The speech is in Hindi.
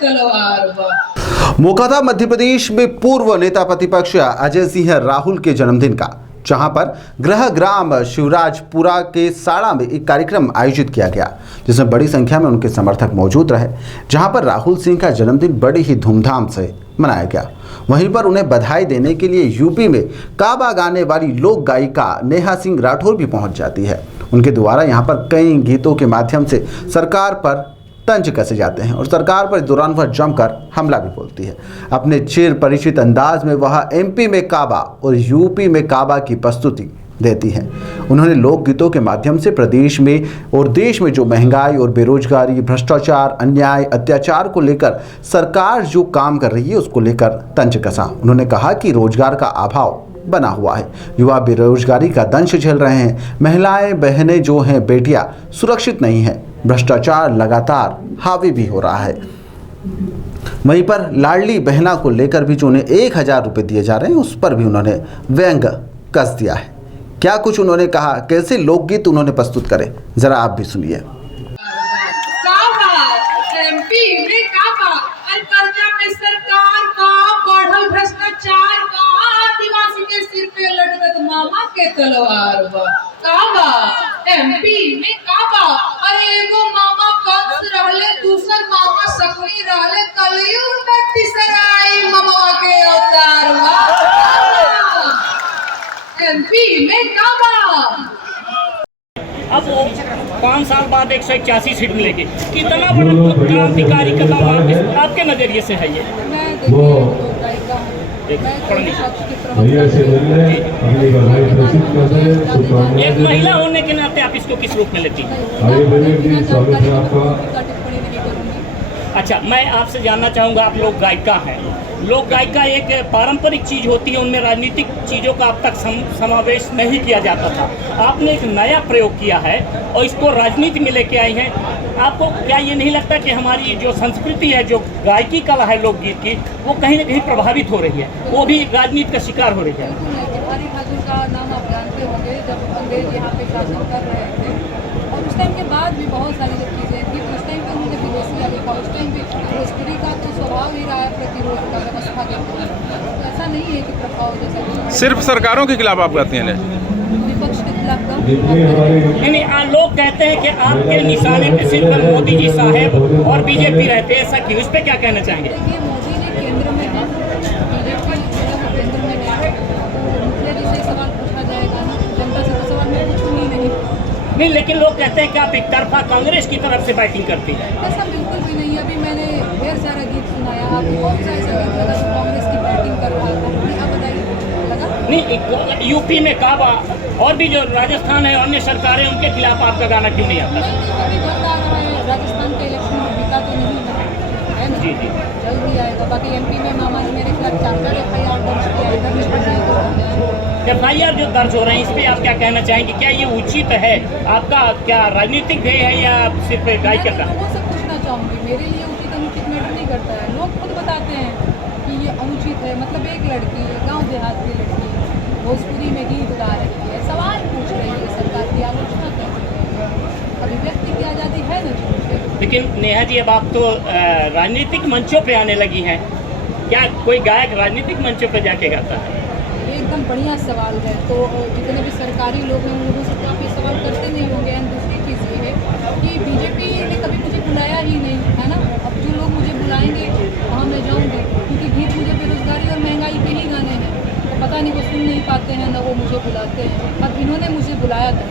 तलवार बा। मौका था मध्य प्रदेश में पूर्व नेता प्रतिपक्ष अजय सिंह राहुल के जन्मदिन का, जहां पर गृह ग्राम शिवराजपुरा के साड़ा में एक कार्यक्रम आयोजित किया गया, जिसमें बड़ी संख्या में उनके समर्थक मौजूद रहे। जहां पर राहुल सिंह का जन्मदिन बड़ी ही धूमधाम से मनाया गया। वहीं पर उन्हें बधाई देने के लिए यूपी में काबा गाने वाली लोक गायिका नेहा सिंह राठौर भी पहुंच जाती है। उनके द्वारा यहां पर कई गीतों के माध्यम से सरकार पर तंज कसे जाते हैं और सरकार पर दौरान वह जमकर हमला भी बोलती है। अपने चिर परिचित अंदाज में वह एमपी में काबा और यूपी में काबा की प्रस्तुति देती हैं। उन्होंने लोकगीतों के माध्यम से प्रदेश में और देश में जो महंगाई और बेरोजगारी, भ्रष्टाचार, अन्याय, अत्याचार को लेकर सरकार जो काम कर रही है उसको लेकर तंज कसा। उन्होंने कहा कि रोजगार का अभाव बना हुआ है, युवा बेरोजगारी का दंश झेल रहे हैं, महिलाएं बहनें जो हैं बेटियां सुरक्षित नहीं हैं, भ्रष्टाचार लगातार हावी भी हो रहा है। वहीं पर लाडली बहना को लेकर भी जो उन्हें 1000 रुपये दिए जा रहे हैं उस पर भी उन्होंने व्यंग कस दिया है। क्या कुछ उन्होंने कहा, कैसे लोकगीत उन्होंने प्रस्तुत करे, जरा आप भी सुनिए। एमपी में काबा और कर्जा में सरकार का बढ़ल भ्रष्टाचार का, आदिवासी के सिर पे लटकत मामा के तलवार बा। काबा एमपी में काबा और एगो मामा कंस रहले, दूसर मामा सकनी रहले, कलयुग में तीसराई मामा के अवतार बा। एमपी में काबा। अब वो 5 साल बाद 181 सीट मिलेगी। कितना बड़ा क्रांतिकारी कदम आपके नजरिए से है ये? एक महिला होने के नाते आप इसको किस रूप में लेती हैं? अच्छा, मैं आपसे जानना चाहूँगा, आप लोक गायिका हैं। लोक गायिका एक पारंपरिक चीज़ होती है, उनमें राजनीतिक चीज़ों का अब तक समावेश नहीं किया जाता था। आपने एक नया प्रयोग किया है और इसको राजनीति में लेके आई हैं। आपको क्या ये नहीं लगता कि हमारी जो संस्कृति है, जो गायकी कला है लोकगीत की, वो कहीं ना कहीं प्रभावित हो रही है, वो भी राजनीति का शिकार हो रही है? तिवारी ठाकुर का नाम आप जानते होंगे, जब अंग्रेज यहाँ पे शासन कर रहे थे और उस टाइम के बाद भी बहुत सारी जो चीज़ें थी, उस टाइम पे उन्होंने विदेशी आगे का, उस टाइम पे भोजपुरी का तो स्वभाव ही रहा है प्रतिरोध का, व्यवस्था के खिलाफ। ऐसा नहीं है कि प्रभाव जैसा सिर्फ सरकारों के खिलाफ आप कहते हैं, विपक्ष के खिलाफ का नहीं। लोग कहते हैं कि आपके निशाने पे सिर्फ मोदी जी साहब और बीजेपी रहते हैं, ऐसा क्यों? इस पे क्या कहना चाहेंगे? देखिए, मोदी जी केंद्र में है, बीजेपी केंद्र में है, तो मुखिया जी से सवाल पूछा जाएगा ना, जनता से तो सवाल मैं पूछूंगी नहीं। लेकिन लोग कहते हैं कि आप एक तरफा कांग्रेस की तरफ से बैटिंग करती हैं। ऐसा बिल्कुल भी नहीं है। अभी मैंने ढेर सारा गीत सुनाया, आपको कौन सा ऐसा गीत लगा जो कांग्रेस की बैटिंग कर रहा था? आप बताइए, लगा? नहीं, यूपी में काबा और भी जो राजस्थान है, अन्य सरकारें, उनके खिलाफ आपका गाना क्यों नहीं आता? नहीं, अभी जल्द आ रहा है। राजस्थान के इलेक्शन में बीता तो नहीं है ना? जी जी, जल्द ही आएगा। बाकी एमपी में मामा ने मेरे खिलाफ 4 FIR दर्ज किया, इधर में पड़ जाएगा। FIR जो दर्ज हो रहे हैं, इस पर आप क्या कहना चाहेंगे? क्या ये उचित है? आपका क्या राजनीतिक ध्येय है या सिर्फ गायिका का? लोगों से पूछना चाहूँगी, मेरे लिए उचित अनुचित मैटर नहीं करता है। लोग खुद बताते हैं कि ये अनुचित है। मतलब एक लड़की है, गाँव देहात की लड़की, भोजपुरी में गीत गा रही है, सवाल पूछ रही है, सरकार की आलोचना कर रही है। अभिव्यक्ति की आज़ादी है ना जी। लेकिन नेहा जी, अब आप तो राजनीतिक मंचों पे आने लगी हैं। क्या कोई गायक राजनीतिक मंचों पे जाके गाता है? ये एकदम बढ़िया सवाल है। तो जितने भी सरकारी लोग हैं उन लोगों से तो आप ये सवाल करते नहीं होंगे। एंड दूसरी चीज़ ये है कि बीजेपी ने कभी मुझे बुलाया ही नहीं, है ना? अब जो लोग मुझे बुलाएंगे वहाँ मैं जाऊँगी, क्योंकि गीत मुझे बेरोजगारी और महंगाई के ही गाने हैं। तो पता नहीं वो सुन नहीं पाते हैं ना वो मुझे बुलाते हैं। अब इन्होंने मुझे बुलाया था,